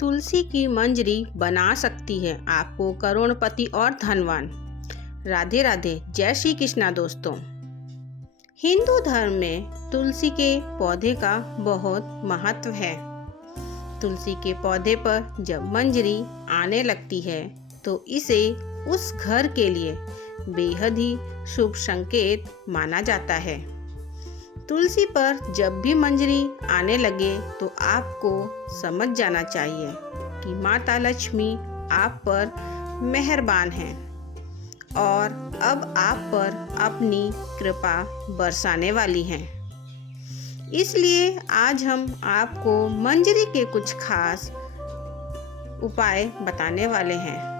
तुलसी की मंजरी बना सकती है आपको करोड़पति और धनवान। राधे राधे, जय श्री कृष्णा दोस्तों। हिंदू धर्म में तुलसी के पौधे का बहुत महत्व है। तुलसी के पौधे पर जब मंजरी आने लगती है तो इसे उस घर के लिए बेहद ही शुभ संकेत माना जाता है। तुलसी पर जब भी मंजरी आने लगे तो आपको समझ जाना चाहिए कि माता लक्ष्मी आप पर मेहरबान हैं और अब आप पर अपनी कृपा बरसाने वाली हैं। इसलिए आज हम आपको मंजरी के कुछ खास उपाय बताने वाले हैं।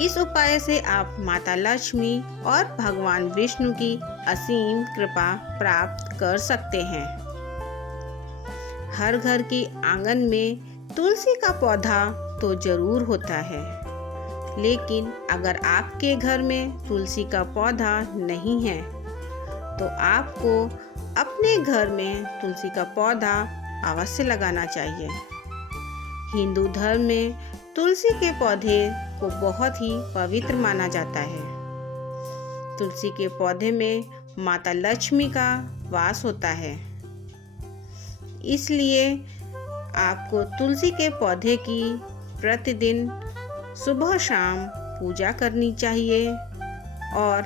इस उपाय से आप माता लक्ष्मी और भगवान विष्णु की असीम कृपा प्राप्त कर सकते हैं। हर घर के आंगन में तुलसी का पौधा तो जरूर होता है, लेकिन अगर आपके घर में तुलसी का पौधा नहीं है तो आपको अपने घर में तुलसी का पौधा अवश्य लगाना चाहिए। हिंदू धर्म में तुलसी के पौधे को बहुत ही पवित्र माना जाता है। तुलसी के पौधे में माता लक्ष्मी का वास होता है, इसलिए आपको तुलसी के पौधे की प्रतिदिन सुबह शाम पूजा करनी चाहिए और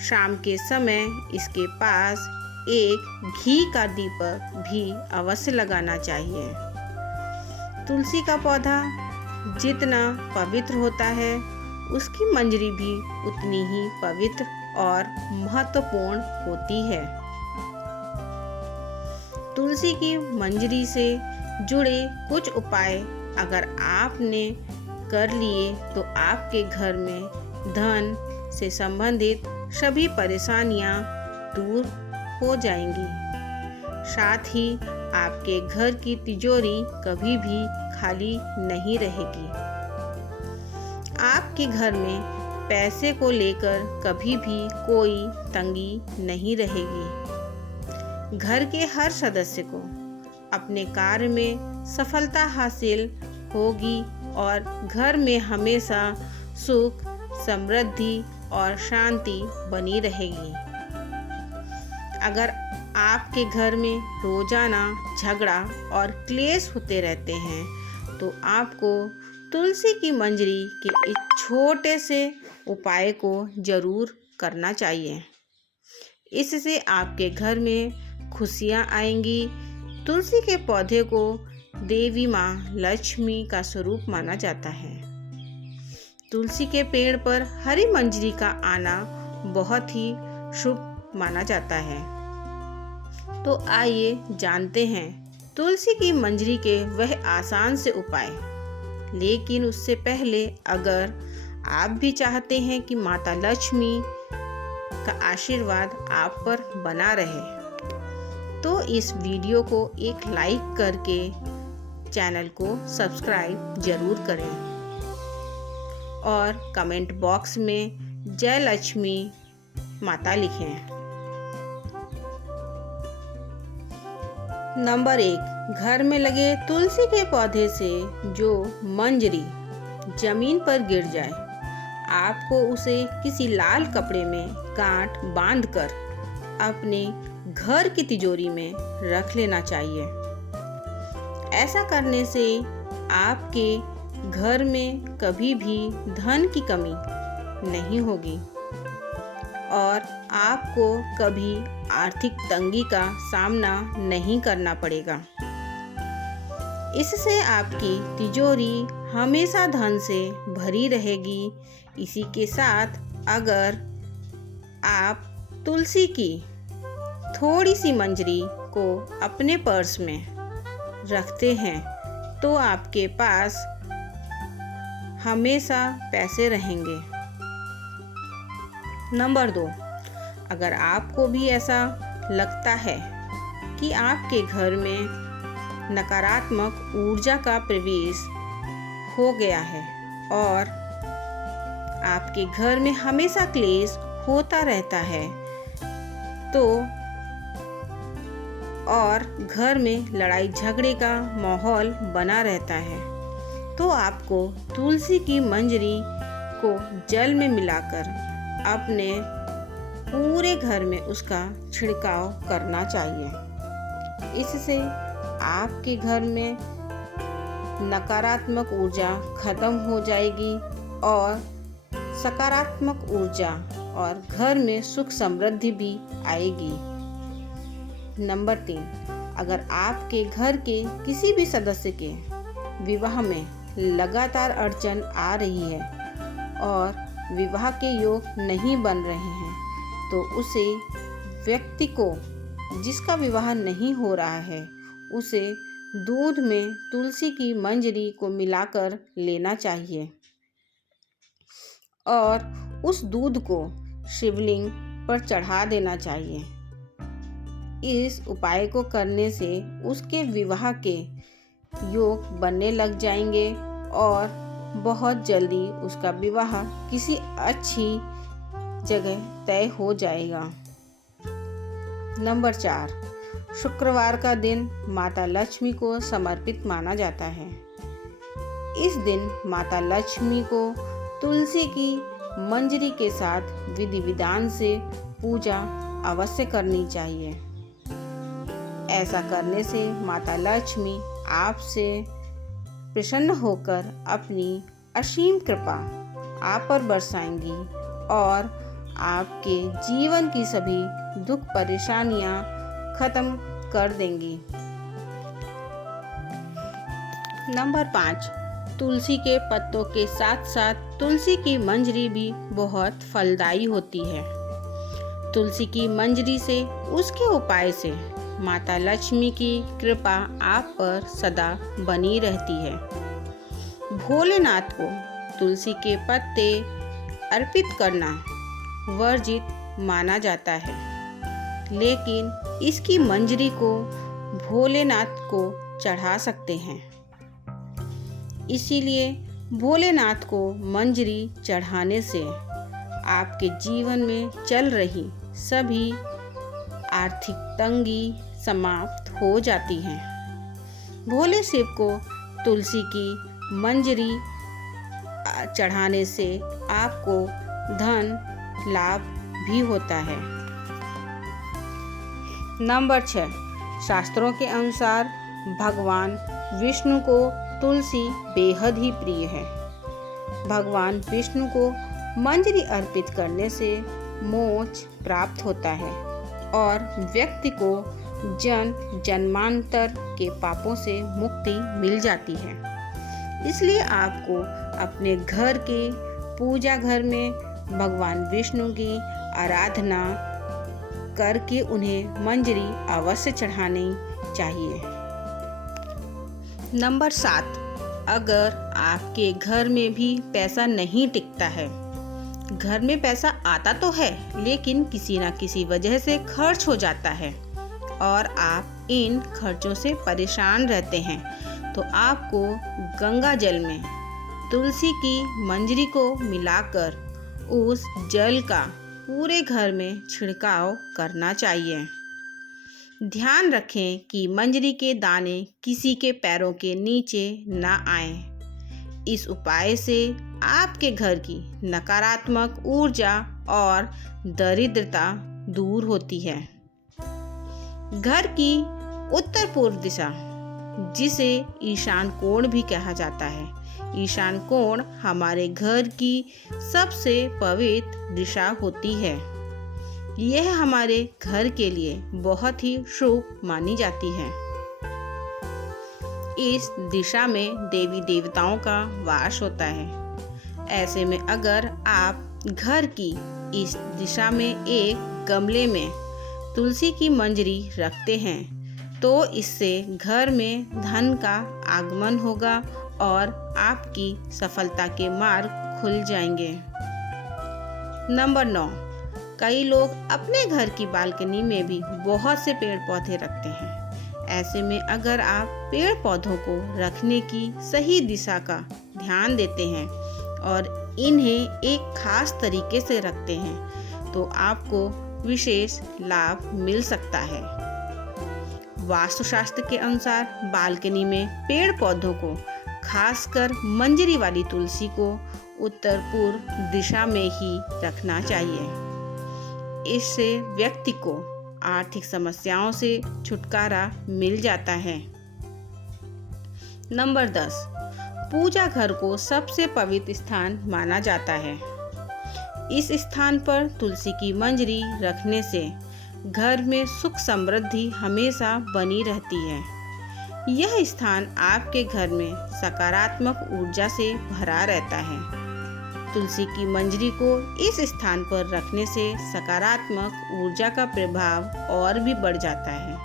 शाम के समय इसके पास एक घी का दीपक भी अवश्य लगाना चाहिए। तुलसी का पौधा जितना पवित्र होता है उसकी मंजरी भी उतनी ही पवित्र और महत्वपूर्ण होती है। तुलसी की मंजरी से जुड़े कुछ उपाय अगर आपने कर लिए तो आपके घर में धन से संबंधित सभी परेशानियां दूर हो जाएंगी। साथ ही आपके घर की तिजोरी कभी भी खाली नहीं रहेगी। आपके घर में पैसे को लेकर कभी भी कोई तंगी नहीं रहेगी। घर के हर सदस्य को अपने कार्य में सफलता हासिल होगी और घर में हमेशा सुख, समृद्धि और शांति बनी रहेगी। अगर आपके घर में रोजाना झगड़ा और क्लेश होते रहते हैं तो आपको तुलसी की मंजरी के इस छोटे से उपाय को जरूर करना चाहिए। इससे आपके घर में खुशियां आएंगी। तुलसी के पौधे को देवी माँ लक्ष्मी का स्वरूप माना जाता है। तुलसी के पेड़ पर हरी मंजरी का आना बहुत ही शुभ माना जाता है। तो आइए जानते हैं तुलसी की मंजरी के वह आसान से उपाय। लेकिन उससे पहले अगर आप भी चाहते हैं कि माता लक्ष्मी का आशीर्वाद आप पर बना रहे तो इस वीडियो को एक लाइक करके चैनल को सब्सक्राइब जरूर करें और कमेंट बॉक्स में जय लक्ष्मी माता लिखें। नंबर 1, घर में लगे तुलसी के पौधे से जो मंजरी जमीन पर गिर जाए, आपको उसे किसी लाल कपड़े में गांठ बांधकर अपने घर की तिजोरी में रख लेना चाहिए। ऐसा करने से आपके घर में कभी भी धन की कमी नहीं होगी और आपको कभी आर्थिक तंगी का सामना नहीं करना पड़ेगा। इससे आपकी तिजोरी हमेशा धन से भरी रहेगी। इसी के साथ अगर आप तुलसी की थोड़ी सी मंजरी को अपने पर्स में रखते हैं तो आपके पास हमेशा पैसे रहेंगे। नंबर 2, अगर आपको भी ऐसा लगता है कि आपके घर में नकारात्मक ऊर्जा का प्रवेश हो गया है और आपके घर में हमेशा क्लेश होता रहता है तो और घर में लड़ाई झगड़े का माहौल बना रहता है, तो आपको तुलसी की मंजरी को जल में मिलाकर अपने पूरे घर में उसका छिड़काव करना चाहिए। इससे आपके घर में नकारात्मक ऊर्जा खत्म हो जाएगी और सकारात्मक ऊर्जा और घर में सुख समृद्धि भी आएगी। नंबर 3, अगर आपके घर के किसी भी सदस्य के विवाह में लगातार अड़चन आ रही है और विवाह के योग नहीं बन रहे हैं, तो उसे व्यक्ति को जिसका विवाह नहीं हो रहा है उसे दूध में तुलसी की मंजरी को मिलाकर लेना चाहिए और उस दूध को शिवलिंग पर चढ़ा देना चाहिए। इस उपाय को करने से उसके विवाह के योग बनने लग जाएंगे और बहुत जल्दी उसका विवाह किसी अच्छी जगह तय हो जाएगा। नंबर 4, शुक्रवार का दिन माता लक्ष्मी को समर्पित माना जाता है। इस दिन माता लक्ष्मी को तुलसी की मंजरी के साथ विधि विधान से पूजा अवश्य करनी चाहिए। ऐसा करने से माता लक्ष्मी आपसे प्रसन्न होकर अपनी असीम कृपा आप पर बरसाएंगी और आपके जीवन की सभी दुख परेशानियां खत्म कर देंगी। नंबर 5, तुलसी के पत्तों के साथ साथ तुलसी की मंजरी भी बहुत फलदायी होती है। तुलसी की मंजरी से उसके उपाय से माता लक्ष्मी की कृपा आप पर सदा बनी रहती है। भोलेनाथ को तुलसी के पत्ते अर्पित करना वर्जित माना जाता है, लेकिन इसकी मंजरी को भोलेनाथ को चढ़ा सकते हैं। इसीलिए भोलेनाथ को मंजरी चढ़ाने से आपके जीवन में चल रही सभी आर्थिक तंगी समाप्त हो जाती हैं। भोले शिव को तुलसी की मंजरी चढ़ाने से आपको धन लाभ भी होता है। नंबर 6, शास्त्रों के अनुसार भगवान विष्णु को तुलसी बेहद ही प्रिय है। भगवान विष्णु को मंजरी अर्पित करने से मोक्ष प्राप्त होता है और व्यक्ति को जन्मांतर के पापों से मुक्ति मिल जाती है। इसलिए आपको अपने घर के पूजा घर में भगवान विष्णु की आराधना करके उन्हें मंजरी अवश्य चढ़ानी चाहिए। नंबर 7, अगर आपके घर में भी पैसा नहीं टिकता है, घर में पैसा आता तो है लेकिन किसी न किसी वजह से खर्च हो जाता है और आप इन खर्चों से परेशान रहते हैं, तो आपको गंगा जल में तुलसी की मंजरी को मिलाकर उस जल का पूरे घर में छिड़काव करना चाहिए। ध्यान रखें कि मंजरी के दाने किसी के पैरों के नीचे ना आएं। इस उपाय से आपके घर की नकारात्मक ऊर्जा और दरिद्रता दूर होती है। घर की उत्तर पूर्व दिशा, जिसे ईशान कोण भी कहा जाता है, ईशान कोण हमारे घर की सबसे पवित्र दिशा होती है। यह हमारे घर के लिए बहुत ही शुभ मानी जाती है। इस दिशा में देवी देवताओं का वास होता है। ऐसे में अगर आप घर की इस दिशा में एक गमले में तुलसी की मंजरी रखते हैं तो इससे घर में धन का आगमन होगा और आपकी सफलता के मार्ग खुल जाएंगे। नंबर 9, कई लोग अपने घर की बालकनी में भी बहुत से पेड़ पौधे रखते हैं। ऐसे में अगर आप पेड़ पौधों को रखने की सही दिशा का ध्यान देते हैं और इन्हें एक खास तरीके से रखते हैं तो आपको विशेष लाभ मिल सकता है। वास्तुशास्त्र के अनुसार बालकनी में पेड़ पौधों को, खासकर मंजरी वाली तुलसी को उत्तर पूर्व दिशा में ही रखना चाहिए। इससे व्यक्ति को आर्थिक समस्याओं से छुटकारा मिल जाता है। नंबर 10, पूजा घर को सबसे पवित्र स्थान माना जाता है। इस स्थान पर तुलसी की मंजरी रखने से घर में सुख समृद्धि हमेशा बनी रहती है। यह स्थान आपके घर में सकारात्मक ऊर्जा से भरा रहता है। तुलसी की मंजरी को इस स्थान पर रखने से सकारात्मक ऊर्जा का प्रभाव और भी बढ़ जाता है,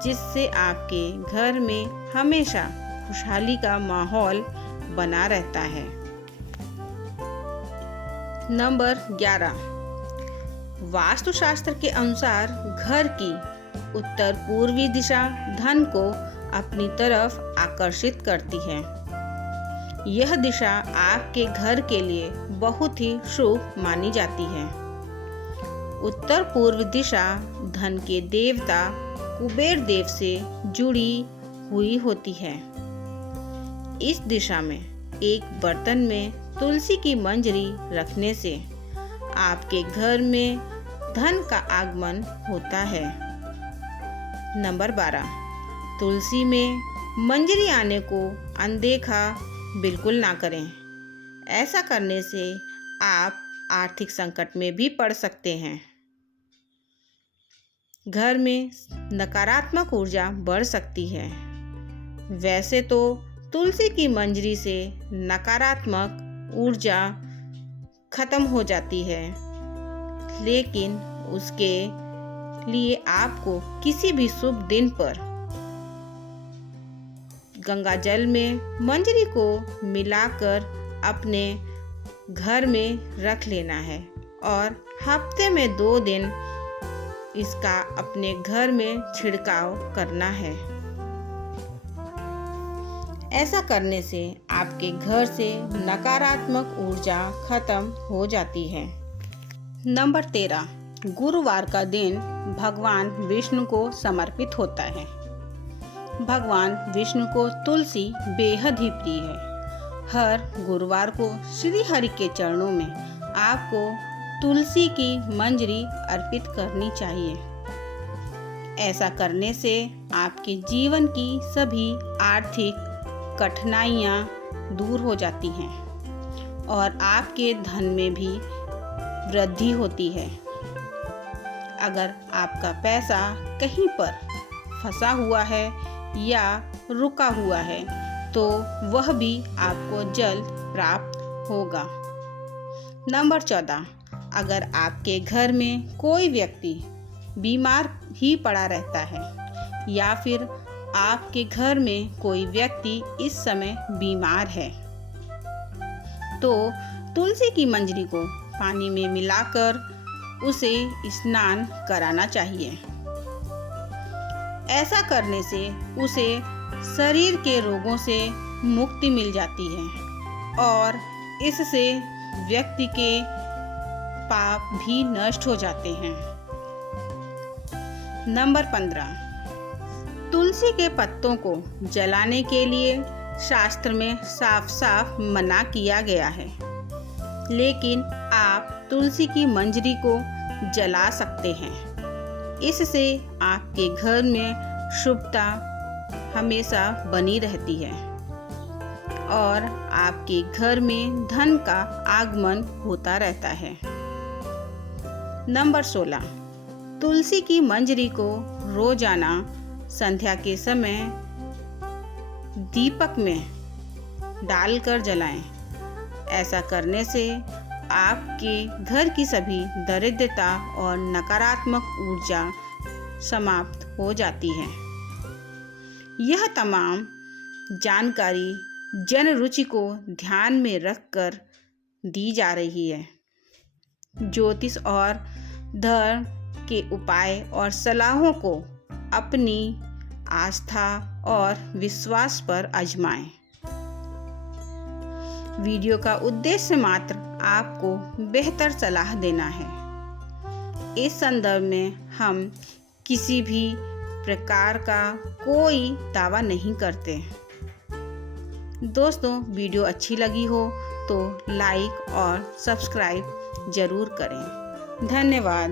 जिससे आपके घर में हमेशा खुशहाली का माहौल बना रहता है। नंबर 11, वास्तुशास्त्र के अनुसार घर की उत्तर पूर्वी दिशा धन को अपनी तरफ आकर्षित करती है। यह दिशा आपके घर के लिए बहुत ही शुभ मानी जाती है। उत्तर पूर्व दिशा धन के देवता कुबेर देव से जुड़ी हुई होती है। इस दिशा में एक बर्तन में तुलसी की मंजरी रखने से आपके घर में धन का आगमन होता है। नंबर 12, तुलसी में मंजरी आने को अनदेखा बिल्कुल ना करें। ऐसा करने से आप आर्थिक संकट में भी पड़ सकते हैं। घर में नकारात्मक ऊर्जा बढ़ सकती है। वैसे तो तुलसी की मंजरी से नकारात्मक ऊर्जा खत्म हो जाती है, लेकिन उसके लिए आपको किसी भी शुभ दिन पर गंगा जल में मंजरी को मिलाकर अपने घर में रख लेना है और हफ्ते में 2 दिन इसका अपने घर में छिड़काव करना है। ऐसा करने से आपके घर से नकारात्मक ऊर्जा खत्म हो जाती है। नंबर 13, गुरुवार का दिन भगवान विष्णु को समर्पित होता है। भगवान विष्णु को तुलसी बेहद ही प्रिय है। हर गुरुवार को श्री हरि के चरणों में आपको तुलसी की मंजरी अर्पित करनी चाहिए। ऐसा करने से आपके जीवन की सभी आर्थिक कठिनाइयाँ दूर हो जाती हैं और आपके धन में भी वृद्धि होती है। अगर आपका पैसा कहीं पर फंसा हुआ है या रुका हुआ है तो वह भी आपको जल्द प्राप्त होगा। नंबर 14, अगर आपके घर में कोई व्यक्ति बीमार ही पड़ा रहता है या फिर आपके घर में कोई व्यक्ति इस समय बीमार है, तो तुलसी की मंजरी को पानी में मिलाकर उसे स्नान कराना चाहिए। ऐसा करने से उसे शरीर के रोगों से मुक्ति मिल जाती है और इससे व्यक्ति के पाप भी नष्ट हो जाते हैं। नंबर 15, तुलसी के पत्तों को जलाने के लिए शास्त्र में साफ साफ मना किया गया है, लेकिन आप तुलसी की मंजरी को जला सकते हैं। इससे आपके घर में शुभता हमेशा बनी रहती है और आपके घर में धन का आगमन होता रहता है। नंबर 16, तुलसी की मंजरी को रोजाना संध्या के समय दीपक में डालकर जलाएं। ऐसा करने से आपके घर की सभी दरिद्रता और नकारात्मक ऊर्जा समाप्त हो जाती है। यह तमाम जानकारी जन रुचि को ध्यान में रखकर दी जा रही है। ज्योतिष और धर्म के उपाय और सलाहों को अपनी आस्था और विश्वास पर आजमाएं। वीडियो का उद्देश्य मात्र आपको बेहतर सलाह देना है। इस संदर्भ में हम किसी भी प्रकार का कोई दावा नहीं करते। दोस्तों, वीडियो अच्छी लगी हो तो लाइक और सब्सक्राइब ज़रूर करें। धन्यवाद।